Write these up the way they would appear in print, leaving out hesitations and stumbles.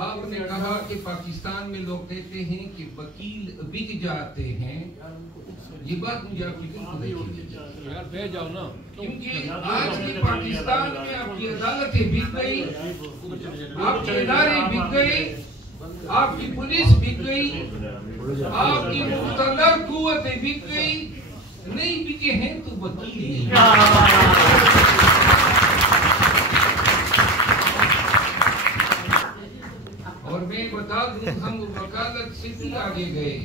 आपने कहा कि पाकिस्तान में लोग कहते हैं कि वकील बिक जाते हैं। ये बात मुझे आपकी बिल्कुल नहीं जाओ ना, क्योंकि आज के पाकिस्तान में आपकी अदालतें बिक गई, आपके इदारे बिक गए, आपकी पुलिस बिक गई, आपकी मुक़्तदर कुव्वतें बिक गई। नहीं बिके हैं तो वकील नहीं। और मैं बता दूं, हम वकालत से भी आगे गए।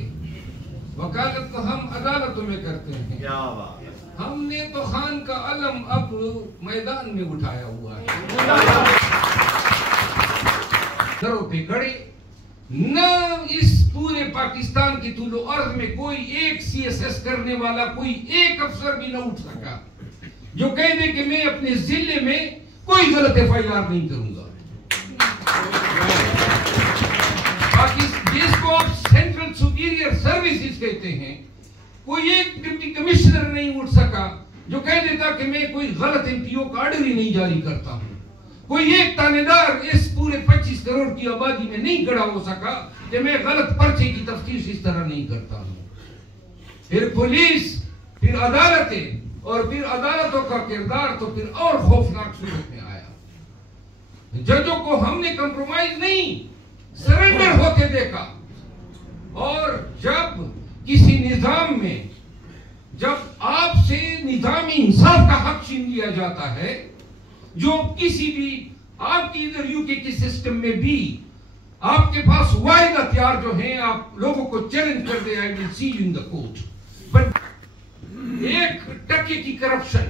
वकालत को हम अदालतों में करते हैं। क्या बात है। हमने तो खान का अलम अब मैदान में उठाया हुआ है। घरों पे खड़े न इस पूरे पाकिस्तान की तुलो अर्ज में कोई एक CSS करने वाला कोई एक अफसर भी न उठ सका जो कह दे कि मैं अपने जिले में कोई गलत FIR नहीं करूंगा। जिसको आप सेंट्रल सुपीरियर सर्विसेज कहते हैं, कोई एक डिप्टी कमिश्नर नहीं उठ सका जो कह देता कि मैं कोई गलत MPO का ऑर्डर ही नहीं जारी करता हूं। कोई एक थानेदार इस पूरे 25 करोड़ की आबादी में नहीं खड़ा हो सका कि मैं गलत पर्चे की तफ्तीश इस तरह नहीं करता हूं। फिर पुलिस, फिर अदालतें, और फिर अदालतों का किरदार तो फिर और खौफनाक सूरत में आया। जजों को हमने कंप्रोमाइज नहीं, सरेंडर होते देखा। और जब किसी निजाम में जब आपसे निजामी इंसाफ का हक छीन लिया जाता है, जो किसी भी आपकी इधर यूके के सिस्टम में भी आपके पास वाहिद हथियार जो हैं, आप लोगों को चैलेंज कर दे, I will see you in the court, but 1% की करप्शन,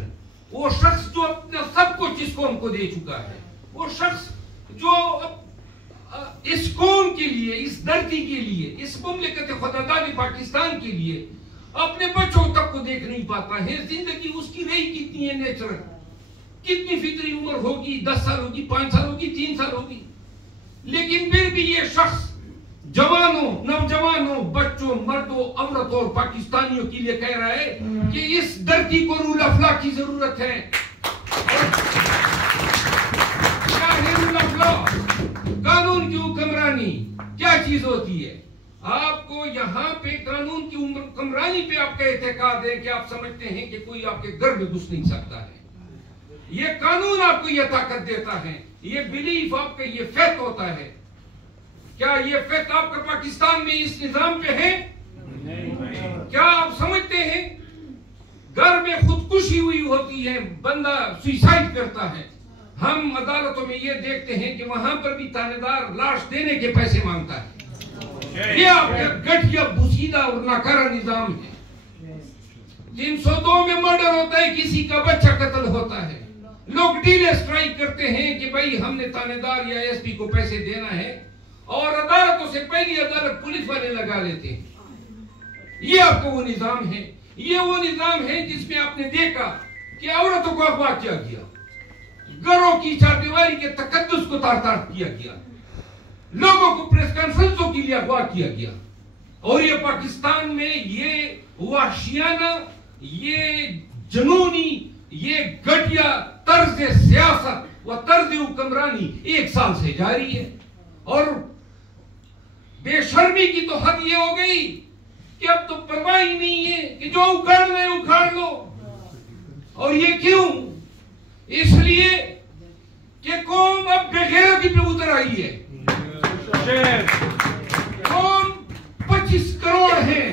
वो शख्स जो अपना सब कुछ इस कौम को दे चुका है, वो शख्स जो इस कौम के लिए, इस धरती के लिए, इस मुमलिकत खुदादाद पाकिस्तान के लिए अपने बच्चों तक को देख नहीं पाता है। जिंदगी उसकी रही कितनी है नेचुरल, कितनी फिक्री उम्र होगी, 10 साल होगी, 5 साल होगी, 3 साल होगी, लेकिन फिर भी ये शख्स जवानों, नौजवानों, बच्चों, मर्दों, औरतों और पाकिस्तानियों के लिए कह रहा है कि इस धरती को रूल ऑफ लॉ की जरूरत है। क्या है रूल ऑफ लॉ? कानून की हुक्मरानी क्या चीज होती है? आपको यहाँ पे कानून की हुक्मरानी पे आपका एतकाद है कि आप समझते हैं कि कोई आपके घर में घुस नहीं सकता है। ये कानून आपको ये ताकत देता है, ये बिलीफ आपका, ये फेथ होता है। क्या ये फेथ आपका पाकिस्तान में इस निजाम पे है? क्या आप समझते हैं घर में खुदकुशी हुई होती है, बंदा सुसाइड करता है, हम अदालतों में ये देखते हैं कि वहां पर भी थानेदार लाश देने के पैसे मांगता है। ये आपका घटिया, बुसीदा और नाकारा निजाम है। 302 में मर्डर होता है, किसी का बच्चा कत्ल होता है, लोग डीले स्ट्राइक करते हैं कि भाई हमने थानेदार या SP को पैसे देना है, और अदालतों से पहली अदालत पुलिस वाले लगा लेते हैं। ये आपको वो निजाम है, ये वो निजाम है जिसमें आपने देखा कि औरतों को अगवा किया गया, घरों की चारदीवारी के तकद्दुस को तार-तार किया गया, लोगों को प्रेस कॉन्फ्रेंसों के लिए अगवा किया गया। और ये पाकिस्तान में ये वहशियाना, ये जुनूनी, ये घटिया तर्ज सियासत व तर्ज हुक्मरानी 1 साल से जारी है। और बेशर्मी की तो हद ये हो गई कि अब तो परवाह ही नहीं है कि जो उखाड़ ले उखाड़ लो। और ये क्यों? इसलिए कि कौम अब बेगैरती पे उतर आई है। कौम 25 करोड़ है,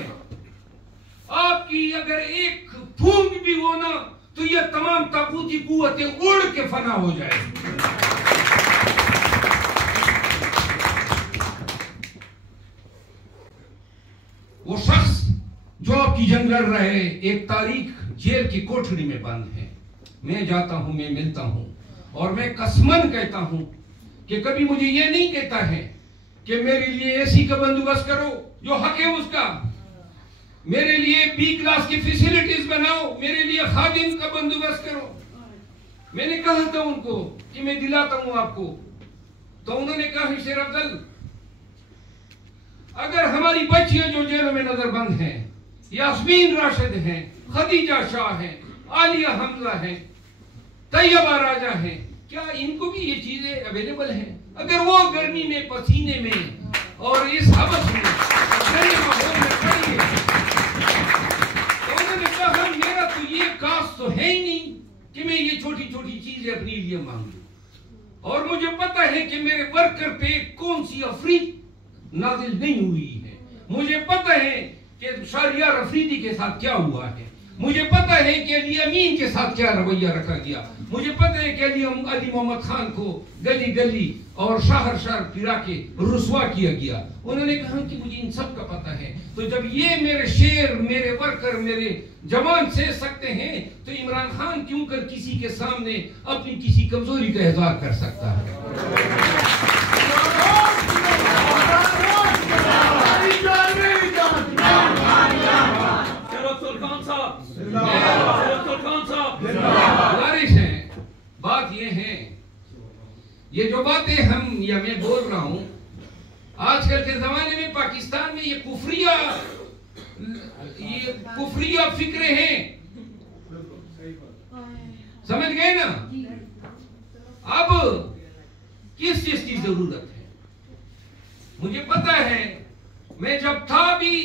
आपकी अगर एक फूंक भी हो ना तो ये तमाम ताकूती कुव्वतें उड़ के फना हो जाए। वो शख्स जो आपकी जंग लड़ रहे हैं, एक तारीख जेल की कोठरी में बंद है। मैं जाता हूं, मैं मिलता हूं, और मैं कसमन कहता हूं कि कभी मुझे ये नहीं कहता है कि मेरे लिए AC का बंदोबस्त करो, जो हक है उसका, मेरे लिए B क्लास की फैसिलिटीज बनाओ, मेरे लिए खादिम का बंदोबस्त करो। मैंने कहा था उनको कि मैं दिलाता हूं आपको, तो उन्होंने कहा शेर अफजल, अगर हमारी बच्चियां जो जेलों में नजरबंद हैं, यास्मीन राशिद हैं, खदीजा शाह हैं, आलिया हमजा हैं, तैयबा राजा हैं, क्या इनको भी ये चीजें अवेलेबल हैं? अगर वो गर्मी में, पसीने में और इस हवस में माहौल में खड़ी है, तो उन्होंने कहा मेरा तो ये कास्ट तो है ही नहीं कि मैं ये छोटी छोटी चीजें अपने लिए मांगू। और मुझे पता है कि मेरे वर्कर पे कौन सी अफरीद नाजिल नहीं हुई है। मुझे पता है कि शहरियार अफरीदी के साथ क्या हुआ है। मुझे पता है कि अली अमीन के साथ क्या रवैया रखा गया। मुझे पता है कि अली मोहम्मद खान को गली गली और शहर शहर फिरा के रुसवा किया गया। उन्होंने कहा कि मुझे इन सब का पता है। तो जब ये मेरे शेर, मेरे वर्कर, मेरे जवान से सकते हैं, तो इमरान खान क्यों कर किसी के सामने अपनी किसी कमजोरी का इजहार कर सकता है। गुजारिश है, बात ये है, ये जो बातें हम या मैं बोल रहा हूं, आजकल के जमाने में पाकिस्तान में ये कुफरिया फिक्रे हैं, समझ गए ना। अब किस चीज की जरूरत है? मुझे पता है, मैं जब था भी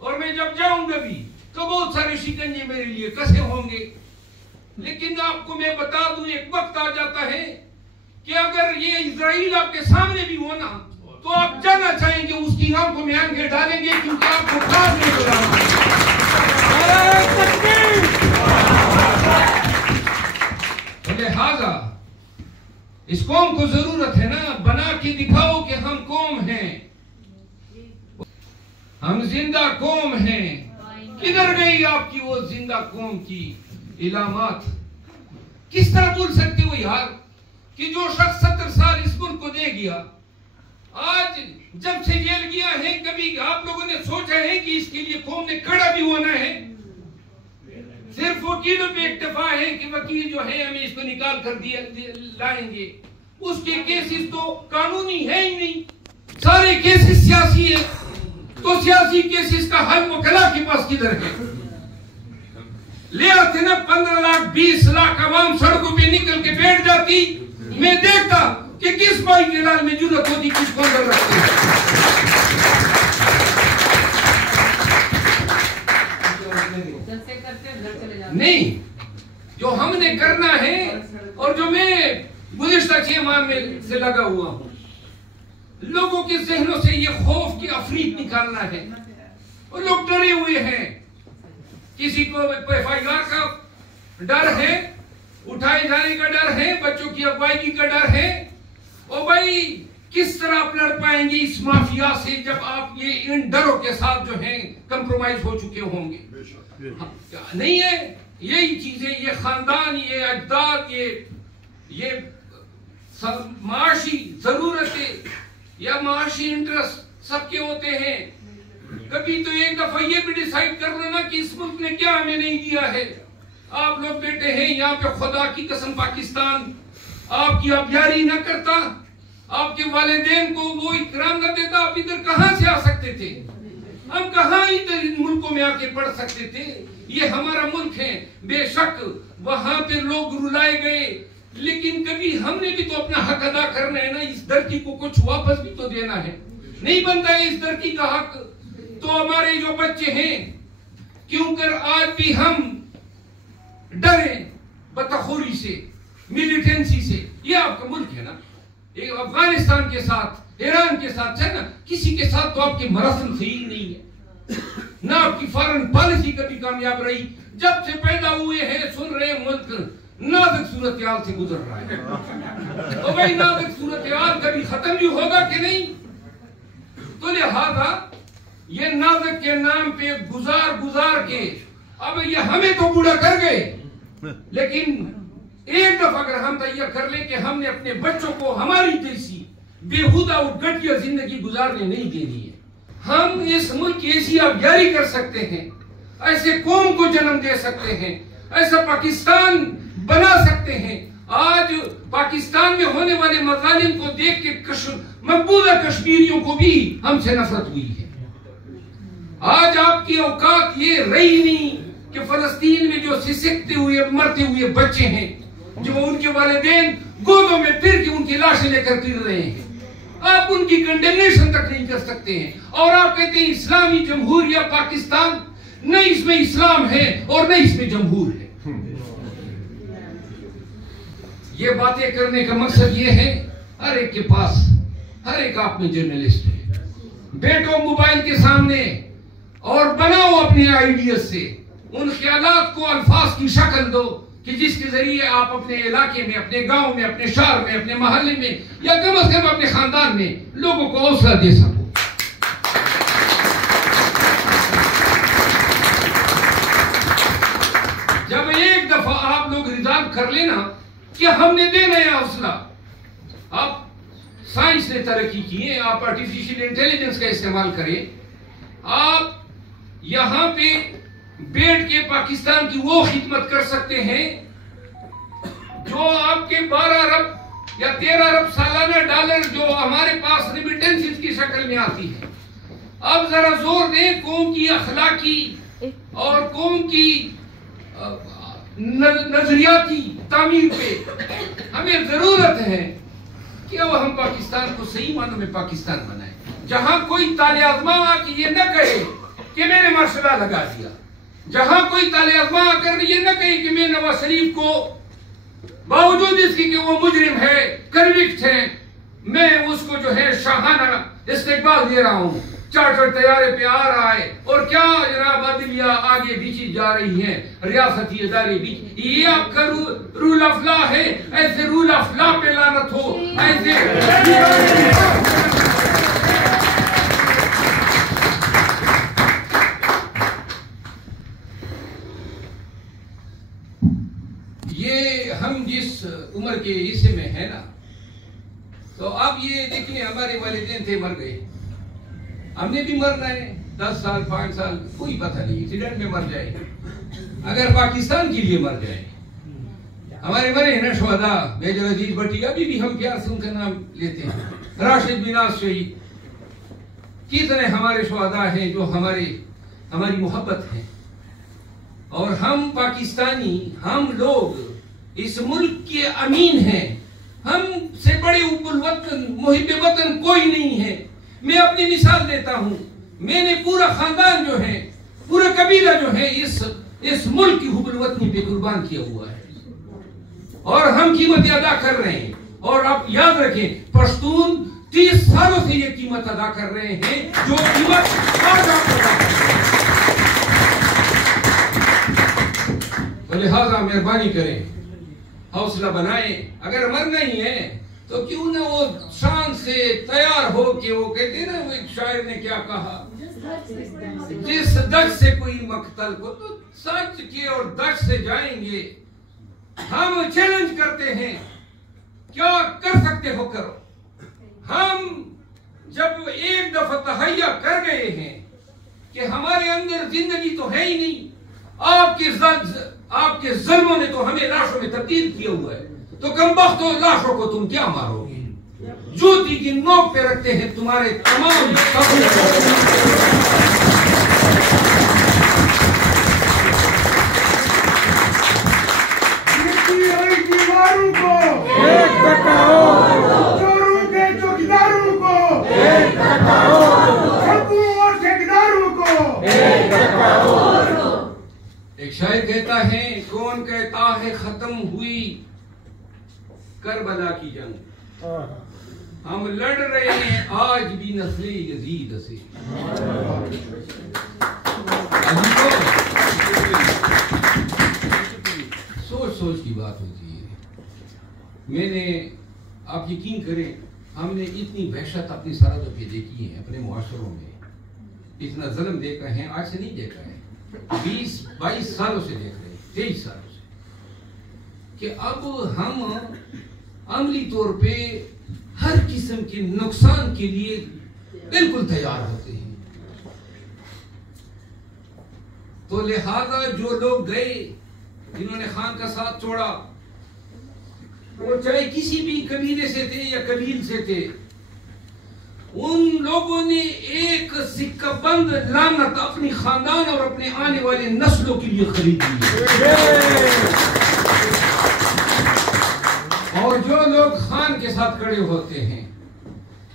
और मैं जब जाऊंगा भी, तो बहुत सारे शिकंजे मेरे लिए कसे होंगे। लेकिन आपको मैं बता दूं, एक वक्त आ जाता है कि अगर ये इजराइल आपके सामने भी हो ना, तो आप जाना चाहेंगे उसकी आंखों में आंखें डालेंगे, क्योंकि आपको खास नहीं बुलाना। लिहाजा इस कौम को जरूरत है ना, बना के दिखाओ कि हम कौम हैं, हम जिंदा कौम हैं। किधर गई आपकी वो जिंदा कौम की इलामात? किस तरह बोल सकते हो यार कि जो शख्स 70 साल इस मुल्क को दे गया, आज जब से जेल गया है, कभी आप लोगों ने सोचा है कि इसके लिए कौम ने खड़ा भी होना है? सिर्फ वकीलों पे इक्तफा है कि वकील जो है हमें इसको निकाल कर लाएंगे। उसके केसेस तो कानूनी है ही नहीं, सारे केसेस सियासी है। तो सियासी केसेस का हल वकला के पास किधर है? ले आते ना 15 लाख 20 लाख आवाम सड़कों पे निकल के बैठ जाती, मैं देखता कि किस भाई के लाल में जरूरत होती, किसको अंदर रखते। नहीं, जो हमने करना है और जो मैं गुज़िश्ता 6 माह में से लगा हुआ हूं, लोगों के जहनों से ये खौफ की अफरीद निकालना है। और लोग डरे हुए हैं, किसी को FIR का डर है, उठाए जाने का डर है, बच्चों की अगवाई का डर है। और भाई किस तरह आप लड़ पाएंगे इस माफिया से जब आप ये इन डरों के साथ जो हैं कंप्रोमाइज हो चुके होंगे? नहीं है, यही चीजें, ये खानदान, ये अजदाद, ये माशी जरूरतें या माशी इंटरेस्ट सबके होते हैं। कभी तो एक दफा ये भी डिसाइड कर लेना कि इस मुल्क ने क्या हमें नहीं दिया है। आप लोग बैठे हैं यहाँ पे, खुदा की कसम पाकिस्तान आपकी आबियारी न करता, आपके वालिदैन को वो इकराम न देता, आप इधर कहां से आ सकते थे? हम कहां इधर इन मुल्कों में आके पढ़ सकते थे? ये हमारा मुल्क है। बेशक वहां पे लोग रुलाए गए, लेकिन कभी हमने भी तो अपना हक अदा करना है ना। इस धरती को कुछ वापस भी तो देना है। नहीं बनता है इस धरती का हक, तो हमारे जो बच्चे हैं, क्यों कर आज भी हम डरे बदतखोरी से, मिलिटेंसी से? ये आपका मुल्क है ना। एक अफगानिस्तान के साथ, ईरान के साथ है ना, किसी के साथ तो आपके मरासिम सही नहीं है ना, आपकी फॉरेन पॉलिसी कभी कामयाब रही। जब से पैदा हुए हैं सुन रहे हैं मुल्क नाजुक सूरत-ए-हाल से गुजर रहा है। तो भाई नाजुक सूरत-ए-हाल कभी खत्म भी होगा कि नहीं? तो लिहाजा ये नाजुक के नाम पे गुजार के अब ये हमें तो बूढ़ा कर गए, लेकिन एक दफा अगर हम तैयार कर ले कि हमने अपने बच्चों को हमारी जैसी बेहुदा और घटिया जिंदगी गुजारने नहीं देनी है, हम इस मुल्क की ऐसी आबियारी कर सकते हैं, ऐसे कौम को जन्म दे सकते हैं, ऐसा पाकिस्तान बना सकते हैं। आज पाकिस्तान में होने वाले मजालिम को देख के मकबूजा कश्मीरियों को भी हमसे नफरत हुई है। आज आपकी औकात ये रही नहीं कि फलस्तीन में जो सिसकते हुए मरते हुए बच्चे हैं, जो उनके वालिदैन गोदों में फिर के उनकी लाशें लेकर फिर रहे हैं, आप उनकी कंडेमनेशन तक नहीं कर सकते हैं। और आप कहते हैं इस्लामी जमहूरिया पाकिस्तान, न इसमें इस्लाम है और न इसमें जमहूर है। ये बातें करने का मकसद ये है, हर एक के पास, हर एक आप में जर्नलिस्ट है, बैठो मोबाइल के सामने और बनाओ अपने आइडिया से उन ख्यालात को अल्फाज की शक्ल दो कि जिसके जरिए आप अपने इलाके में, अपने गांव में, अपने शहर में, अपने मोहल्ले में या कम से कम अपने खानदान में लोगों को हौसला दे सको। जब एक दफा आप लोग रिजॉल्व कर लेना कि हमने देना है हौसला, अब साइंस ने तरक्की की है, आप आर्टिफिशियल इंटेलिजेंस का इस्तेमाल करें, आप यहां पे बैठ के पाकिस्तान की वो खिदमत कर सकते हैं जो आपके 12 अरब या 13 अरब सालाना डॉलर जो हमारे पास रिमिटेंसेस की शक्ल में आती है। अब जरा जोर दें कौम की अखलाकी और कौम की नजरियाती तामीर पे। हमें जरूरत है कि अब हम पाकिस्तान को सही मानों में पाकिस्तान बनाए, जहां कोई ताले आजमा कि ये न कहे कि मैंने मसला लगा दिया, जहां कोई ताले आजमा कर ये न कहे कि मैं नवाज शरीफ को बावजूद इसकी कि वो मुजरिम है, कन्विक्ट है, मैं उसको जो है शाहाना इस्तेकबाल दे रहा हूं, चार्टर तैयारे पे आ रहा है और क्या जनाब अदलिया आगे बीची जा रही है, रियासती इदारे बीच, ये आपका रूल ऑफ लॉ है। ऐसे रूल ऑफ लॉ पे लानत हो, ऐसे ये हम जिस उम्र के हिस्से में है ना, तो अब ये देखिए हमारे वालिदैन थे, मर गए, हमने भी मरना है, 10 साल 5 साल कोई पता नहीं, एक्सीडेंट में मर जाए, अगर पाकिस्तान के लिए मर जाए। हमारे मरे हैं ना शुहदा, मेजर अजीज भट्टी, अभी भी हम प्यार से उनका नाम लेते हैं, राशिद बिनास शहीद, कितने हमारे शुहदा हैं जो हमारी मोहब्बत है। और हम पाकिस्तानी, हम लोग इस मुल्क के अमीन हैं, हमसे बड़े उबुल वतन मुहिब वतन कोई नहीं है। मैं अपनी मिसाल देता हूं, मैंने पूरा खानदान जो है, पूरा कबीला जो है इस मुल्क की हुबुल वतनी पे कुर्बान किया हुआ है और हम कीमत अदा कर रहे हैं। और आप याद रखें, पश्तून 30 सालों से ये कीमत अदा कर रहे हैं जो कीमत आज आप अदा कर रहे हैं। तो लिहाजा मेहरबानी करें, हौसला बनाएं, अगर मरना ही है तो क्यों ना वो शान से तैयार हो कि वो कहते हैं ना, वो एक शायर ने क्या कहा, जिस दग से कोई मकतल को, तो सच के और दग से जाएंगे। हम चैलेंज करते हैं, क्या कर सकते हो करो। हम जब एक दफा तहैया कर गए हैं कि हमारे अंदर जिंदगी तो है ही नहीं, आपके जुल्मों ने तो हमें लाशों में तब्दील किया हुआ है, तो कमबख्तों लाशों को तुम क्या मारोगे, जूती की नोक पे रखते हैं तुम्हारे तमाम दीवारों को एक टकाओ, चोरों के चौकीदारों को एक टकाओ, ठगों और ठेकेदारों को एक टकाओ। एक शायर कहता है, कौन कहता है खत्म हुई करबला की जंग, हम लड़ रहे हैं आज भी नस्ले यजीद से। सोच की बात होती है। मैंने, आप यकीन करें, हमने इतनी वहशत अपनी सरहदों पे देखी है, अपने मुआशरों में इतना जुल्म देखा है, आज से नहीं देखा है, 20-22 सालों से देख रहे हैं, 23 सालों से, कि अब हम अमली तौर पे हर किस्म के नुकसान के लिए बिल्कुल तैयार होते हैं। तो लिहाजा जो लोग गए, जिन्होंने खान का साथ छोड़ा, वो चाहे किसी भी कबीले से थे या कबील से थे, उन लोगों ने एक सिक्का बंद लानत अपनी खानदान और अपने आने वाले नस्लों के लिए खरीद ली। और जो लोग खान के साथ खड़े होते हैं,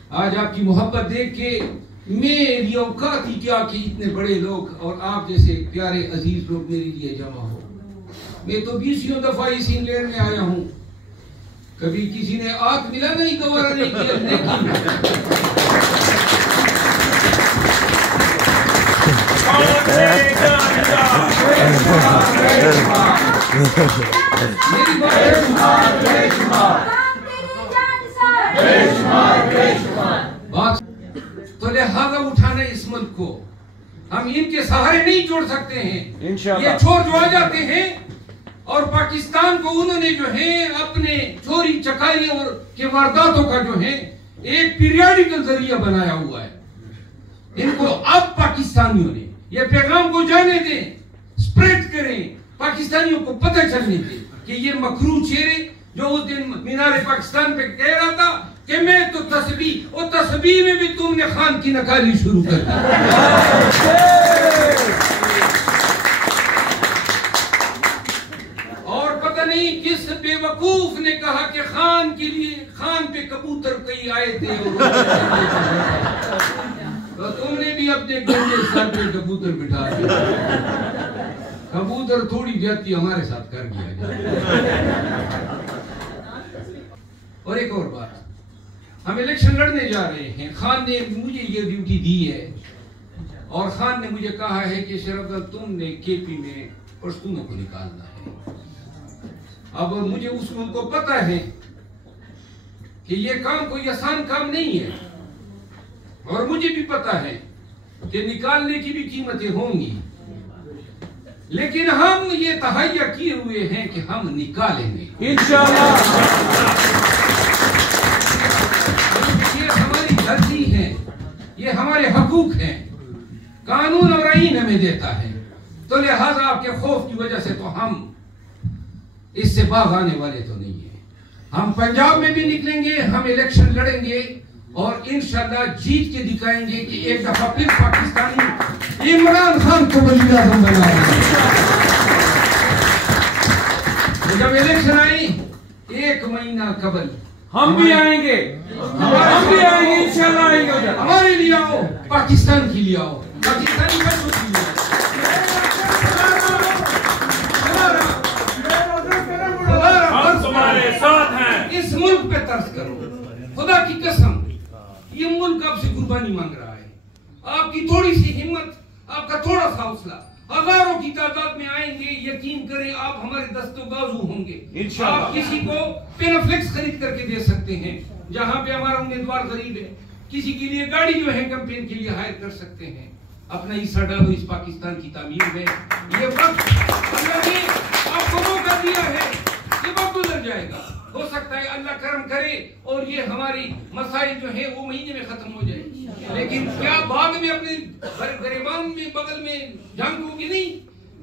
आज आपकी मोहब्बत देख के मेरी औकात ही क्या कि इतने बड़े लोग और आप जैसे प्यारे अजीज लोग मेरे लिए जमा हो। मैं तो 20 दफा इस इंग्लैंड में आया हूँ, कभी किसी ने आंख मिला नहीं, गवारा नहीं किया, लेकिन तो लिहाजा उठाना इस मुल्क को हम इनके सहारे नहीं छोड़ सकते हैं। ये छोड़ जो आ जाते हैं और पाकिस्तान को उन्होंने जो है अपने चोरी चकारी और के वारदातों का जो है एक पीरियडिकल जरिया बनाया हुआ है। इनको अब पाकिस्तानियों ने ये पैगाम को जाने दें, स्प्रेड करें, पाकिस्तानियों को पता चलने दें कि ये मकरू चेहरे जो उस दिन मीनार पाकिस्तान पे कह रहा था कि मैं तो तस्बीह, और तस्बीह में भी तुमने खान की नकाली शुरू कर दी। और पता नहीं किस बेवकूफ ने कहा कि खान के लिए खान पे कबूतर कई आए थे तो तुमने भी अपने गंदे सर पे कबूतर बिठा दिया। कबूतर थोड़ी जाती हमारे साथ कर दिया। और एक और बात, हम इलेक्शन लड़ने जा रहे हैं। खान ने मुझे ये ड्यूटी दी है और खान ने मुझे कहा है कि शरफ तुमने केपी में पश्तूनों को निकालना है। अब मुझे उस मुल्क को पता है कि ये काम कोई आसान काम नहीं है और मुझे भी पता है कि निकालने की भी कीमतें होंगी, लेकिन हम ये तहैया किए हुए हैं कि हम निकालेंगे इंशाअल्लाह। ये हमारी धरती है, ये हमारे हकूक हैं, कानून और आईन हमें देता है। तो लिहाजा आपके खौफ की वजह से तो हम इससे बाज आने वाले तो नहीं है। हम पंजाब में भी निकलेंगे, हम इलेक्शन लड़ेंगे और इंशाल्लाह जीत के दिखाएंगे कि एक दफा फिर पाकिस्तानी इमरान खान को वज़ीर आज़म बनाएंगे। जब इलेक्शन आई 1 महीना कबल हम भी आएंगे इंशाल्लाह आएंगे उधर। हमारे लिए आओ, पाकिस्तान के लिए आओ, पाकिस्तानी बच्चों के लिए हम तुम्हारे साथ हैं। इस मुल्क पे तरस करो, खुदा की कसम ये मुल्क आपसे कुर्बानी मांग रहा है। आपकी थोड़ी सी हिम्मत, आपका थोड़ा सा हौसला, हजारों की तादाद में आएंगे, यकीन करें आप हमारे दस्तों बाजू होंगे। आप किसी को पेनाफ्लेक्स खरीद करके दे सकते हैं जहां पे हमारा उम्मीदवार गरीब है, किसी के लिए गाड़ी जो है कैंपेन के लिए हायर कर सकते हैं। अपना हिस्सा डालो इस पाकिस्तान की तामीर में। ये वक्त अल्लाह ने आपको मौका दिया है, ये वक्त गुजर जाएगा। हो सकता है अल्लाह करम करे और ये हमारी मसाइल जो है वो महीने में खत्म हो जाए, लेकिन क्या बाद में अपने गरीबान में बगल में झांकोगे नहीं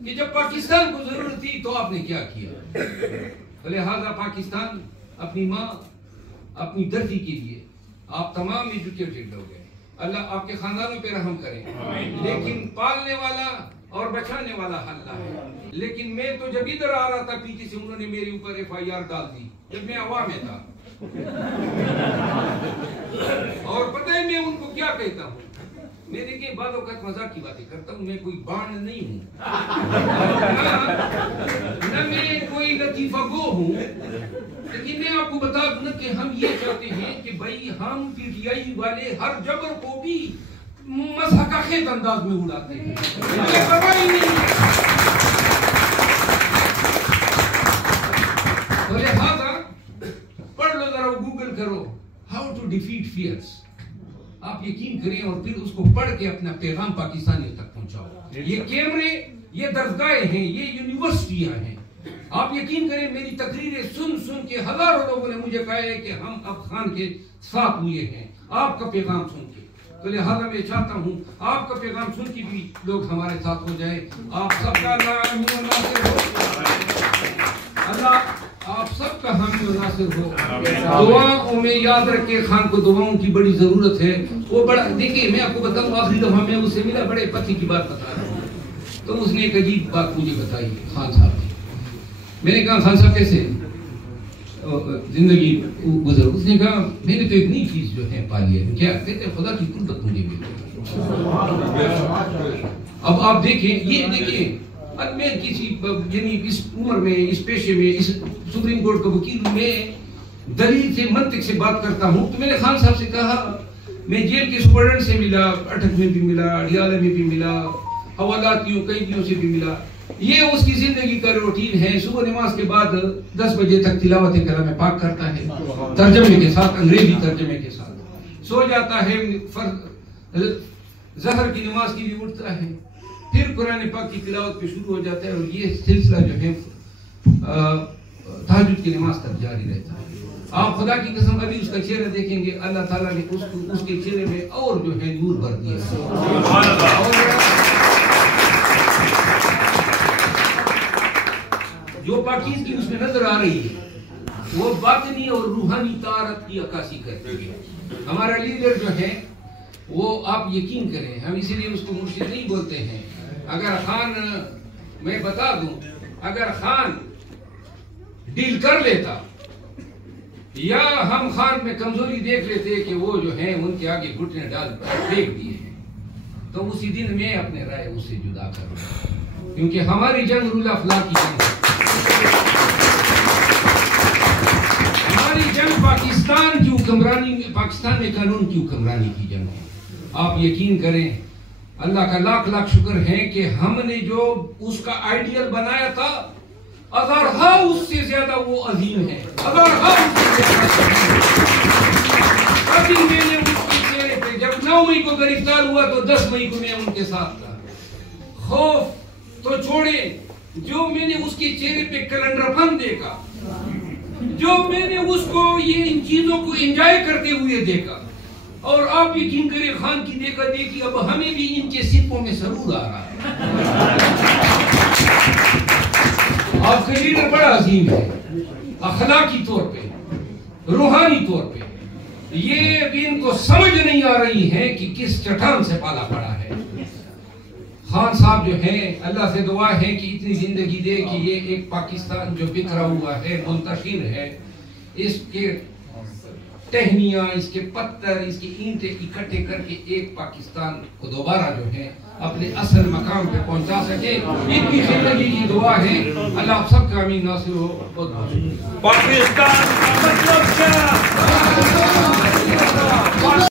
कि जब पाकिस्तान को जरूरत थी तो आपने क्या किया। तो लिहाजा पाकिस्तान अपनी माँ, अपनी धरती के लिए आप तमाम एजुकेटेड लोग हैं, अल्लाह आपके खानदानों पे रहम करें। लेकिन पालने वाला और बचाने वाला अल्लाह है। लेकिन मैं तो जब इधर आ रहा था पीछे से उन्होंने मेरे ऊपर FIR डाल दी जब मैं हवा में था। और पता है मैं उनको क्या कहता हूँ, मैं देखिए बाद औक़ात मजाक की बातें करता हूँ, मैं कोई बाण नहीं हूँ न मैं कोई लतीफा गो हूँ, लेकिन मैं आपको बता दूं कि हम ये चाहते हैं कि भाई हम PTI वाले हर जबर को भी मज़ाक़ अंदाज में उड़ाते हैं, मुझे परवाह ही नहीं है। तो लिहाजा पढ़ लो जरा, गूगल करो हाउ टू डिफीट फियर्स, आप यकीन करें और फिर उसको पढ़ के अपना पैगाम पाकिस्तानियों तक पहुंचाओ। ये कैमरे, ये दरगाहें हैं, ये यूनिवर्सिटियां हैं। आप यकीन करें मेरी तकरीरें सुन सुन के हजारों लोगों ने मुझे कहा है कि हम अब खान के साथ हुए हैं आपका पैगाम सुन के। तो लिहाजा मैं चाहता हूँ आपका पैगाम सुन के भी लोग हमारे साथ हो जाए। आप सबका अल्लाह आप सबका हामी और नासिर हो। दुआओं में याद रखे, खान को दुआओं की बड़ी जरूरत है। वो बड़ा देखिए, मैं आपको बताऊँ आखिरी दफा मैं उससे मिला, बड़े पति की बात बता रहा हूँ, तो उसने एक अजीब बात मुझे बताई खान साहब ने। मैंने कहा खान साहब कैसे? जिंदगी गुजर। उसने कहा मैंने तो इतनी फीस जो है पा लिया। क्या कहते खुदा की कुर्बत मुझे मिल गई। अब आप देखें, ये देखिए, अब मैं किसी यानी इस उम्र में, इस पेशे में, इस सुप्रीम कोर्ट का वकील में दलील से मंतिक से बात करता हूँ। तो मैंने खान साहब से कहा, मैं जेल के सुपरडेंट से मिला, अटक में भी मिला, अडियाला में भी मिला, हवालातियों कैदियों से भी मिला। ये उसकी जिंदगी का रूटीन है। सुबह नमाज के बाद 10 बजे तक तिलावत कलाम पाक करता है, तर्जमे के साथ, अंग्रेजी तर्जमे के साथ। सो जाता है, ज़हर की नमाज के लिए उठता है, फिर कुरान पाक की तिलावत पे शुरू हो जाता है। और ये सिलसिला जो है तहज्जुद की नमाज तक जारी रहता है। आप खुदा की कसम अभी उसका चेहरा देखेंगे, अल्लाह ताला ने उसके चेहरे में और जो है नूर भर दिया। जो पाकीज़गी उसमें नजर आ रही है वो बातनी और रूहानी तारत की अक्कासी करती है। हमारा लीडर जो है वो, आप यकीन करें, हम इसीलिए उसको मुर्शिद नहीं बोलते हैं। अगर खान, मैं बता दूं, अगर खान डील कर लेता या हम खान में कमजोरी देख लेते कि वो जो है उनके आगे घुटने डाल फेंक दिए हैं, तो उसी दिन मैं अपने राय उससे जुदा करूंगा। क्योंकि हमारी जंग रूल अफला की जंग है। हमारी जंग पाकिस्तान की हुक्मरानी, पाकिस्तान में कानून की हुक्मरानी की जंग है। आप यकीन करें, अल्लाह का लाख लाख शुक्र है कि हमने जो उसका आइडियल बनाया था, अगर हाँ उससे ज्यादा वो अजीम है। अगर हाँ अभी मैंने उसके चेहरे पे, जब 9 मई को गिरफ्तार हुआ तो 10 मई को मैं उनके साथ था। खौफ तो छोड़े, जो मैंने उसके चेहरे पे कैलेंडरपन देखा, जो मैंने उसको ये इन चीजों को एंजॉय करते हुए देखा, और आप यकीन करें खान की देखा देखी अब हमें भी इनके सिपों में सरूर आ रहा है। आपका लीडर बड़ा अजीम है, अखलाकी तौर पे, रूहानी तौर पे। ये इनको समझ नहीं आ रही है कि किस चट्टान से पाला पड़ा है। खान साहब जो हैं, अल्लाह से दुआ है कि इतनी जिंदगी दे कि ये एक पाकिस्तान जो बिखरा हुआ है, मुंतशिर है, इसके टहनियां, इसके पत्थर, इसकी ईंटें इकट्ठे करके एक पाकिस्तान को दोबारा जो है अपने असल मकाम पे पहुंचा सके, इनकी जिंदगी की दुआ है। अल्लाह आप सबका आमीन नासिर हो। बहुत पाकिस्तान का मतलब क्या?